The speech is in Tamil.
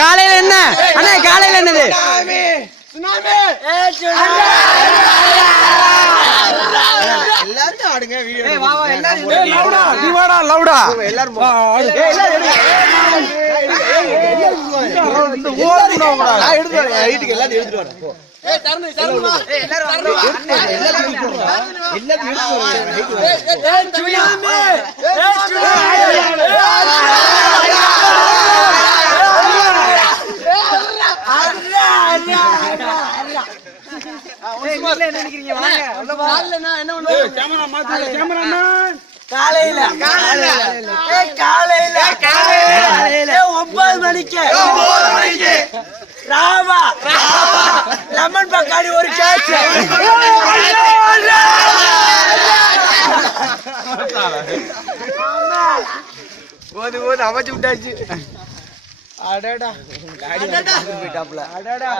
காலையில என்ன அண்ணா காலையில என்னது எல்லாரும் ஆடுங்க காலையில 9 மணிக்கு ராவா லெமன் பக்காடி ஒரு கேட்ச் போது அமைச்சு விட்டாச்சு அடடா போயிட்டாப்ல அடடா